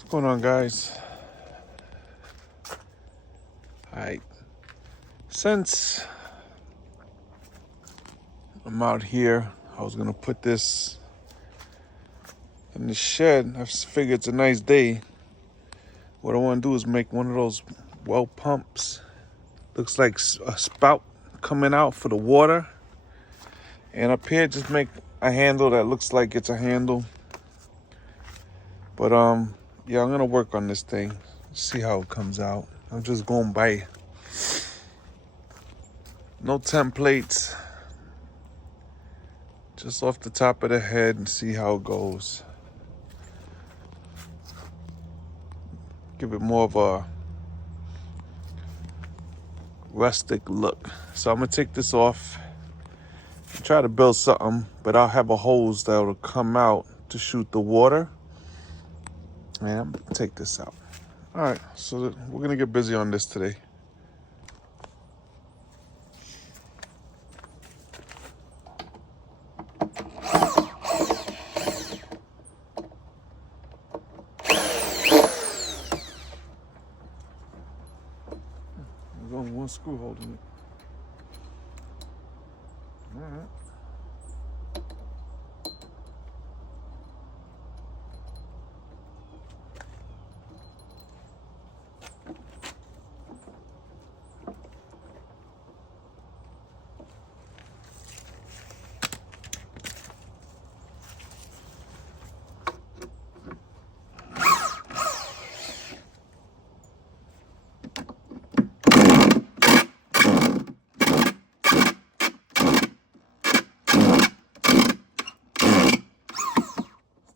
What's going on, guys? Alright, since I'm out here, I was gonna put this in the shed. I figured it's a nice day. What I want to do is make one of those well pumps. Looks like a spout coming out for the water. And up here, just make a handle that looks like it's a handle. But yeah, I'm gonna work on this thing. See how it comes out. I'm just going by. No templates. Just off the top of the head and see how it goes. Give it more of a rustic look. So I'm gonna take this off and try to build something, but I'll have a hose that'll come out to shoot the water. And I'm gonna take this out. All right, so we're gonna get busy on this today. There's only one screw holding it. All right.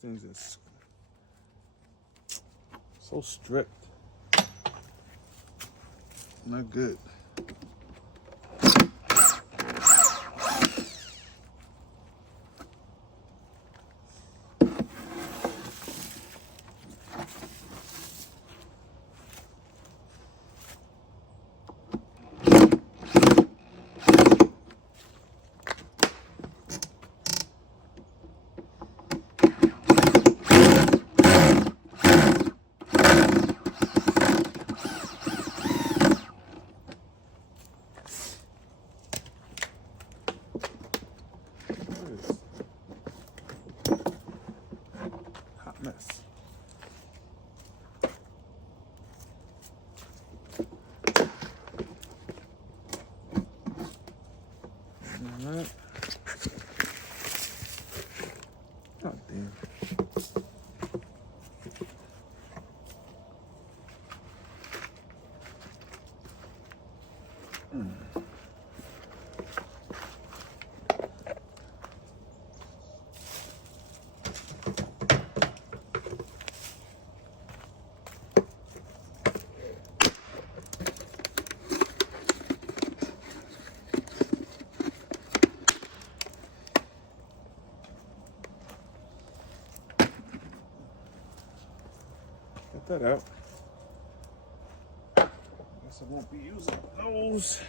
Things is so stripped. Not good. Hot mess. All right. Oh, damn. Get that out. Guess I won't be using those.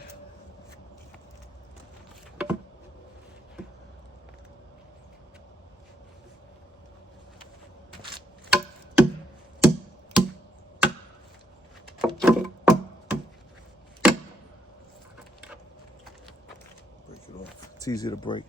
Break it off. It's easy to break.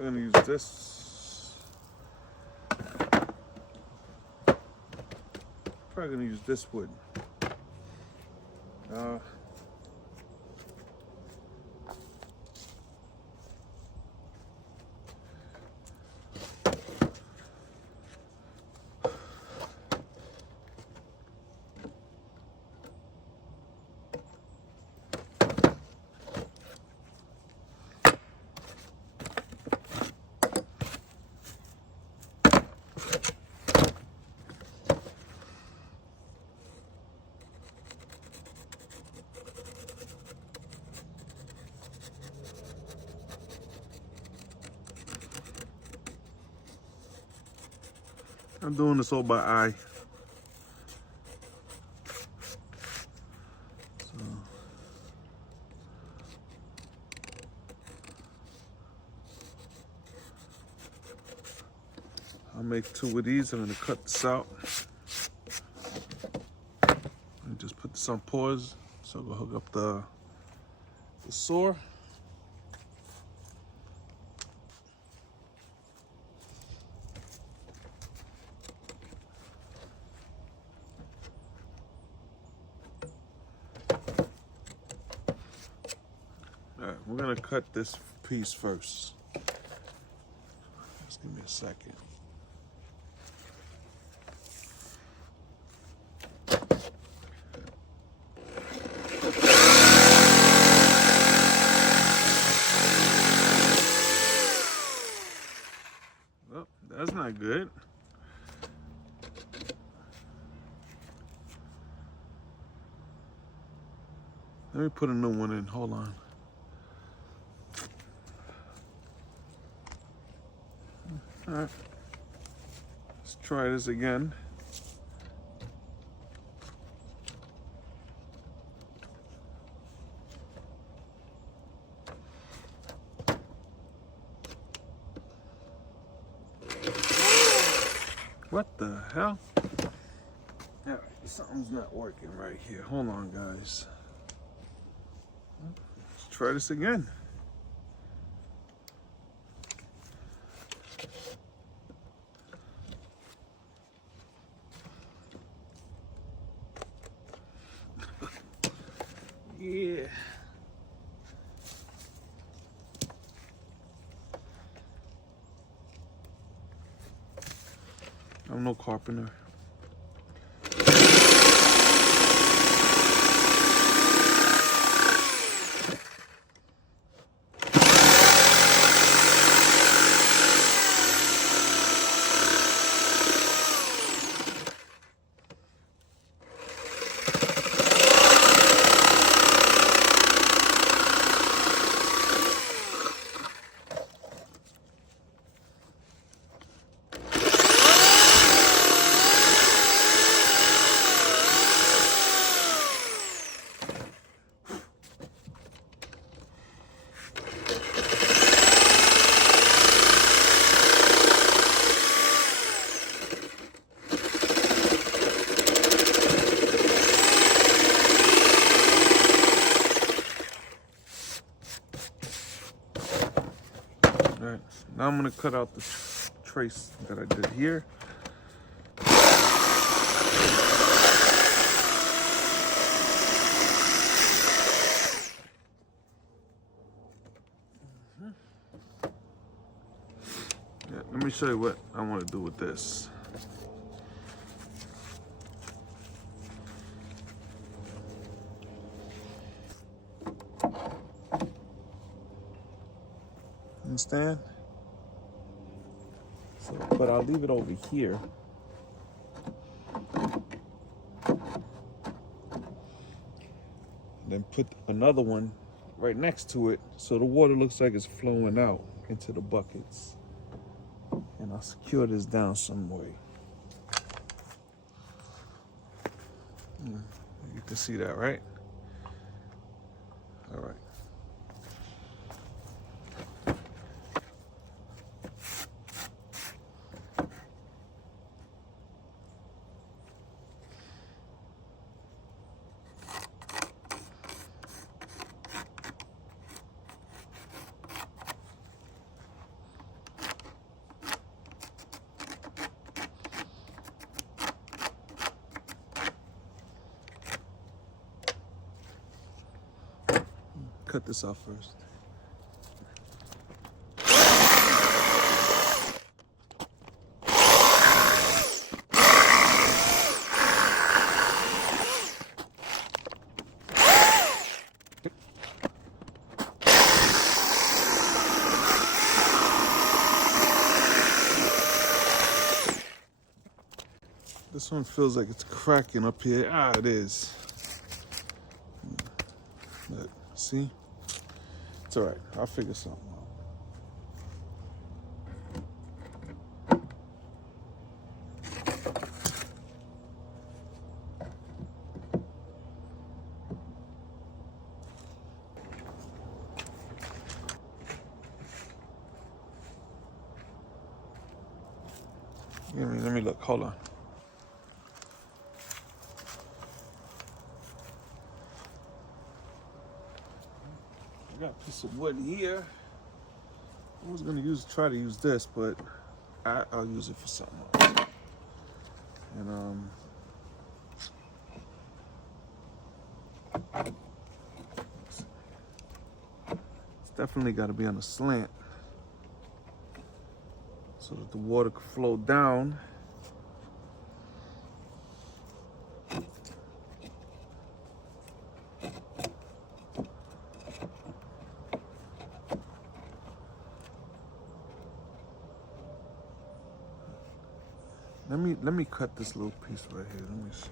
Probably gonna use this. Probably gonna use this wood. I'm doing this all by eye. So I'll make 2 of these. I'm gonna cut this out and just put this on pause. So I'm gonna hook up the saw. Alright, we're gonna cut this piece first. Just give me a second. Oh, that's not good. Let me put a new one in. Hold on. All right. Let's try this again. What the hell? All right, something's not working right here. Hold on, guys. Let's try this again. Yeah. I'm no carpenter. Alright, now I'm gonna cut out the trace that I did here. Yeah, let me show you what I want to do with this. Understand? So, but I'll leave it over here. Then put another one right next to it so the water looks like it's flowing out into the buckets. And I'll secure this down some way. You can see that, right? All right. cut this off first. This one feels like it's cracking up here. Ah, it is. But, see? It's all right. I'll figure something out. Let me look. Hold on. I got a piece of wood here. I was gonna try to use this, but I'll use it for something else. And it's definitely got to be on a slant so that the water can flow down. Let me cut this little piece right here. Let me see.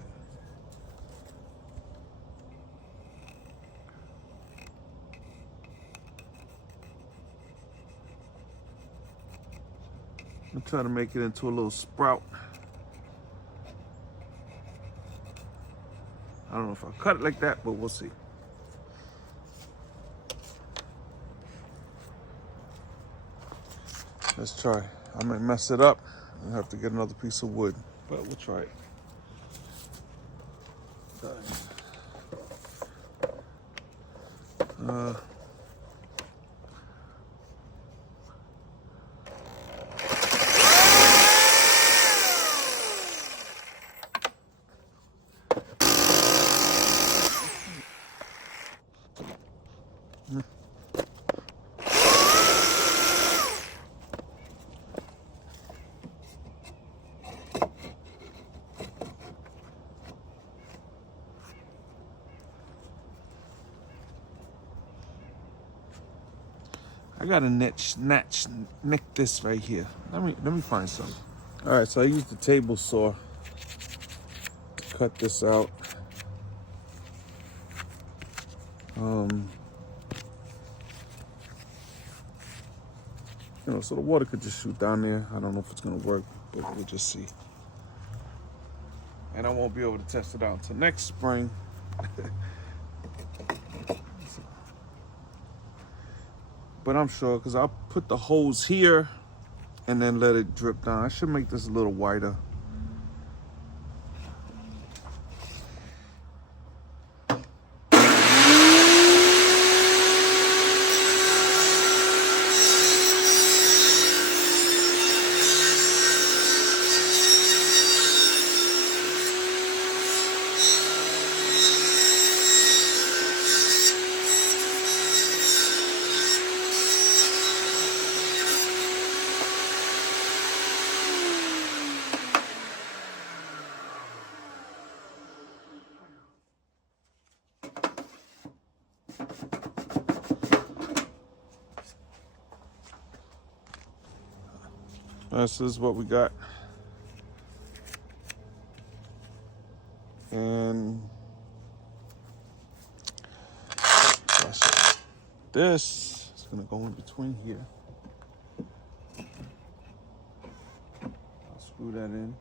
I'm trying to make it into a little sprout. I don't know if I'll cut it like that, but we'll see. Let's try. I might mess it up and have to get another piece of wood, but we'll try it. I got a nick this right here. Let me find some. All right, so I used the table saw to cut this out. So the water could just shoot down there. I don't know if it's gonna work, but we'll just see. And I won't be able to test it out until next spring. But I'm sure, because I'll put the hose here and then let it drip down. I should make this a little wider. This is what we got. And this is gonna go in between here. I'll screw that in.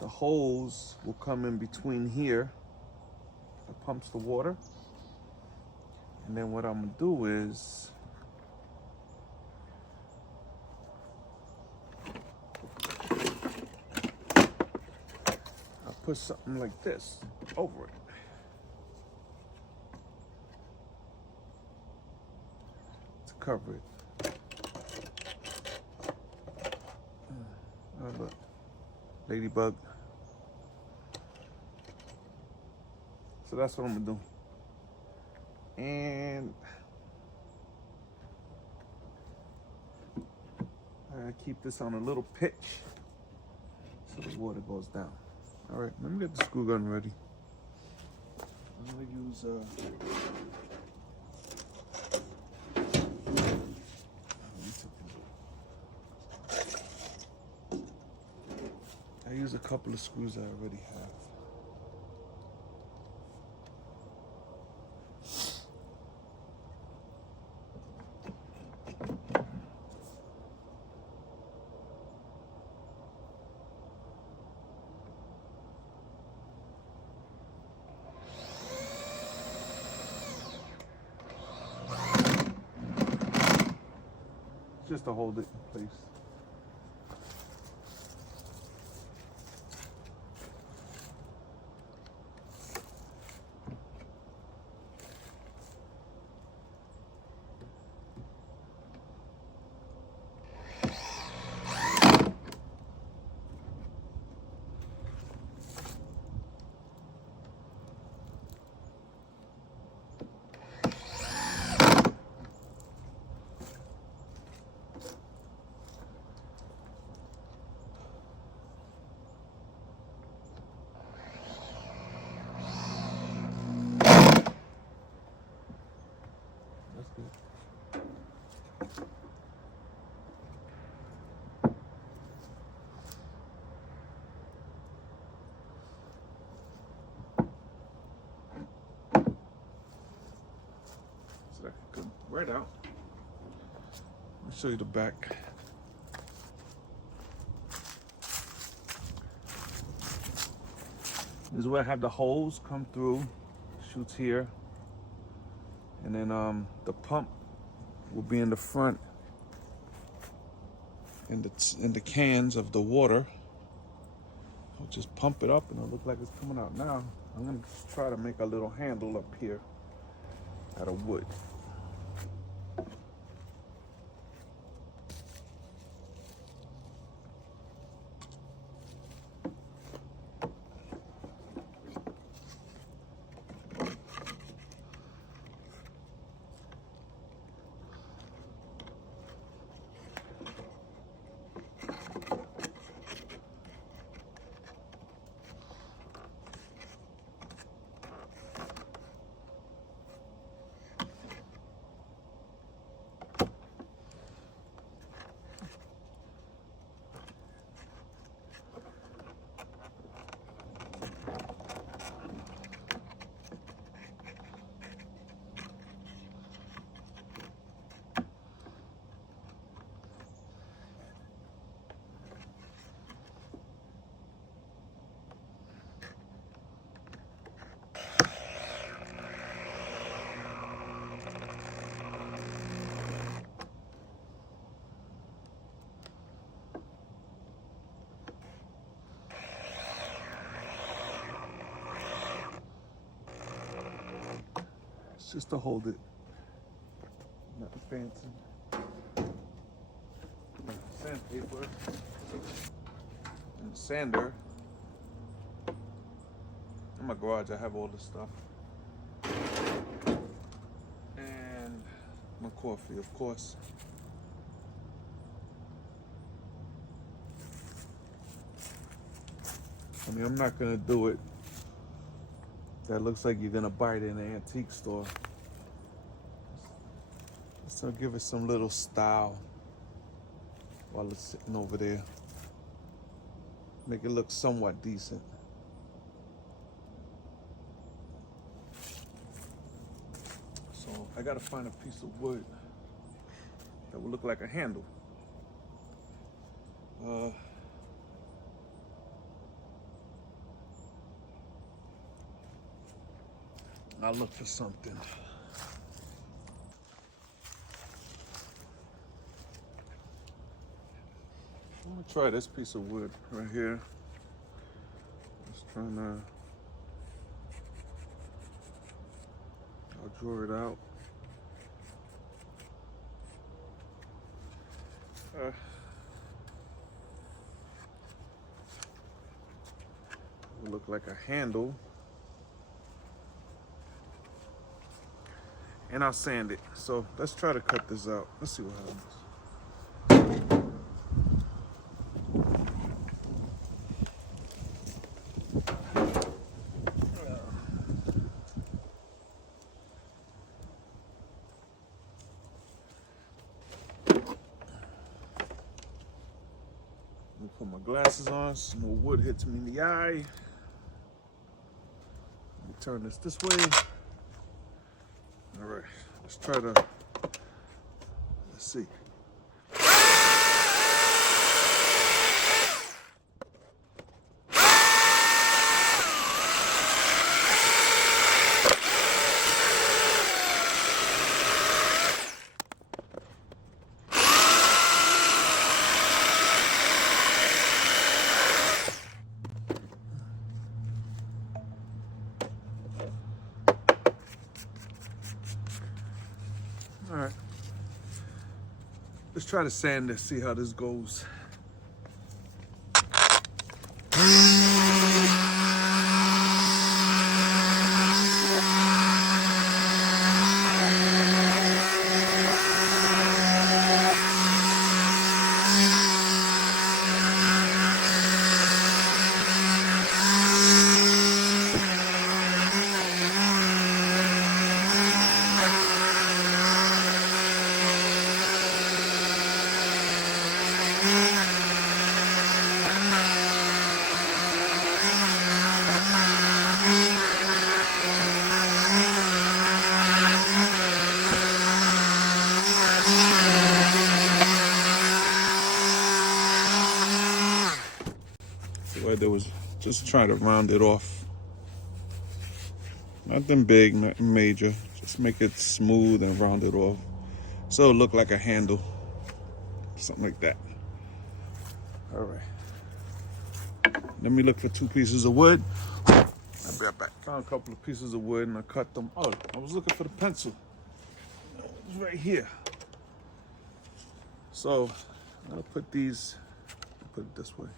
The hose will come in between here. It pumps the water. And then what I'm gonna do is put something like this over it. To cover it. Oh, look. Ladybug. So that's what I'm gonna do. And I keep this on a little pitch so the water goes down. All right, let me get the screw gun ready. I'm gonna use I use a couple of screws I already have. Just to hold it in place. That's good. So that could come right out. Let me show you the back. This is where I have the hose come through, shoots here, and then the pump will be in the front, in the cans of the water. I'll just pump it up and it'll look like it's coming out. Now I'm gonna try to make a little handle up here out of wood. It's just to hold it. Nothing fancy. Sandpaper and a sander. In my garage I have all this stuff. And my coffee, of course. I mean, I'm not gonna do it. That looks like you're gonna buy it in an antique store. Just to give it some little style while it's sitting over there. Make it look somewhat decent. So I gotta find a piece of wood that will look like a handle. I'll look for something. I'm gonna try this piece of wood right here. Just trying to, I'll draw it out. It will look like a handle. and I'll sand it. So let's try to cut this out. Let's see what happens. Put my glasses on so no wood hits me in the eye. Let me turn this way. All right, let's try to, let's see. All right, let's try to sand this, see how this goes. What there was, just try to round it off. Nothing big, nothing major. Just make it smooth and round it off, so it look like a handle, something like that. All right. Let me look for 2 pieces of wood. I'll be right back. Found a couple of pieces of wood and I cut them. Oh, I was looking for the pencil. It was right here. So I'm gonna put these. Put it this way.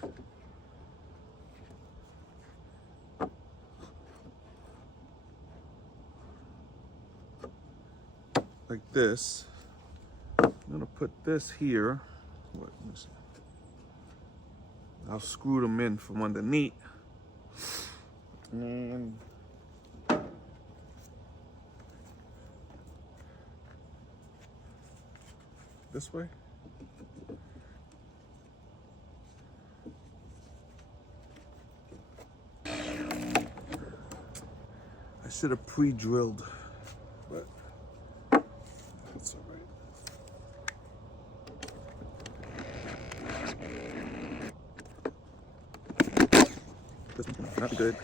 Like this. I'm gonna put this here. What? Let me see. I'll screw them in from underneath. And this way. I should have pre-drilled, but that's all right. This one's not good.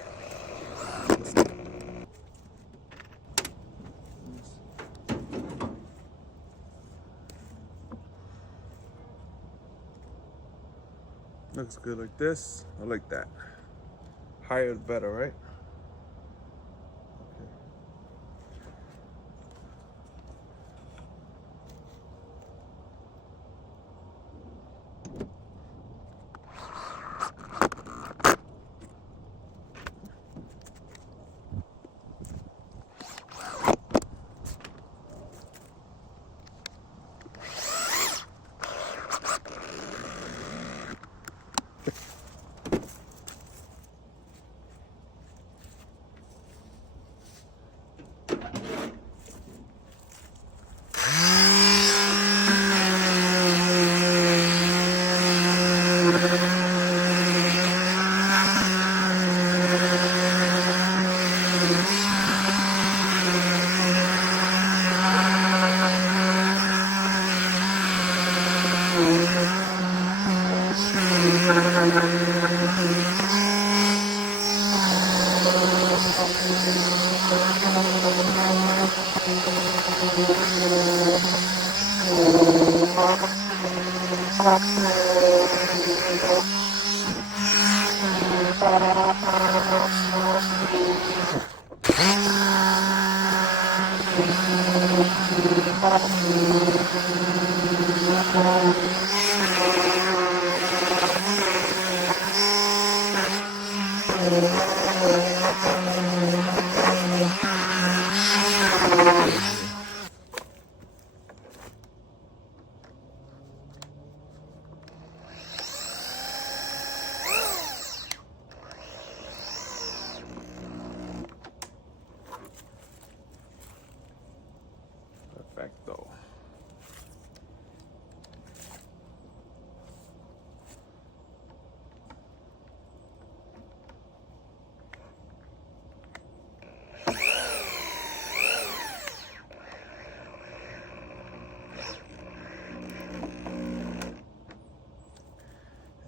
Looks good like this. I like that. Higher the better, right?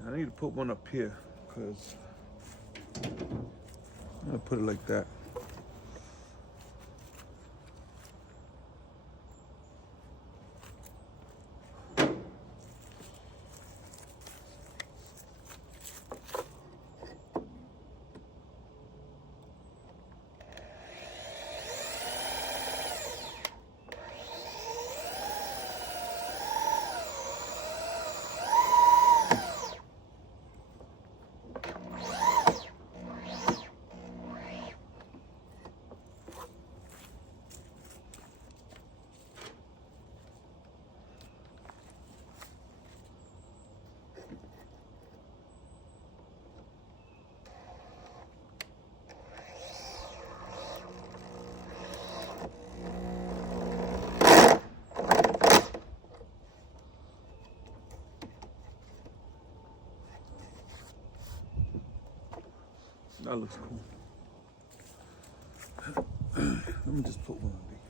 I need to put one up here because I'm gonna put it like that. That looks cool. Let me just put one on there.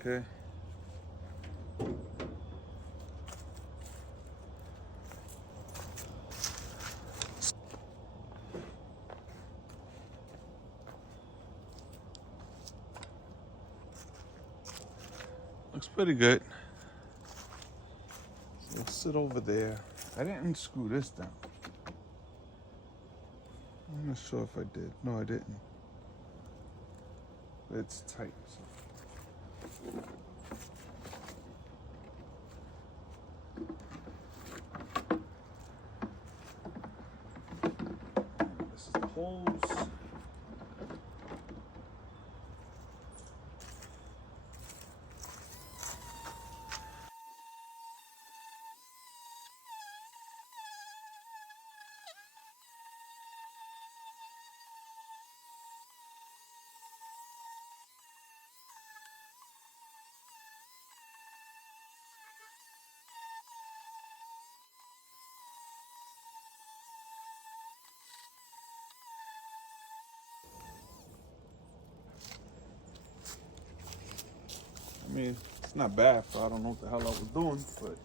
Okay. Looks pretty good. So let's sit over there. I didn't screw this down. I'm not sure if I did. No, I didn't. It's tight. So. This is the hose. I mean, it's not bad, so I don't know what the hell I was doing, but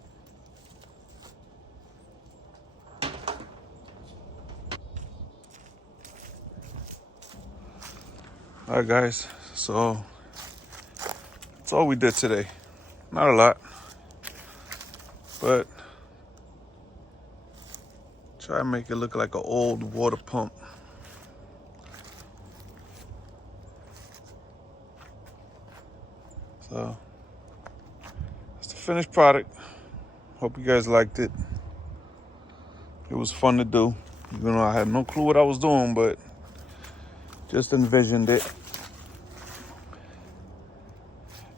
all right, guys. So that's all we did today. Not a lot, but try to make it look like an old water pump. So that's the finished product. Hope you guys liked it. It was fun to do. Even though I had no clue what I was doing, but just envisioned it.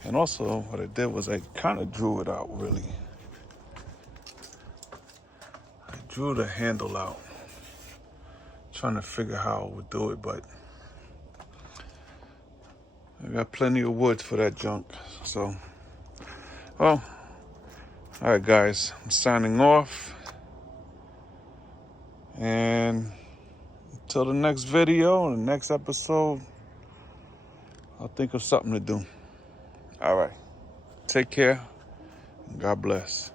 And also what I did was I kind of drew it out, really. I drew the handle out. Trying to figure how I would do it, but I got plenty of wood for that junk. So, well, all right, guys, I'm signing off. And until the next video, the next episode, I'll think of something to do. All right. Take care. And God bless.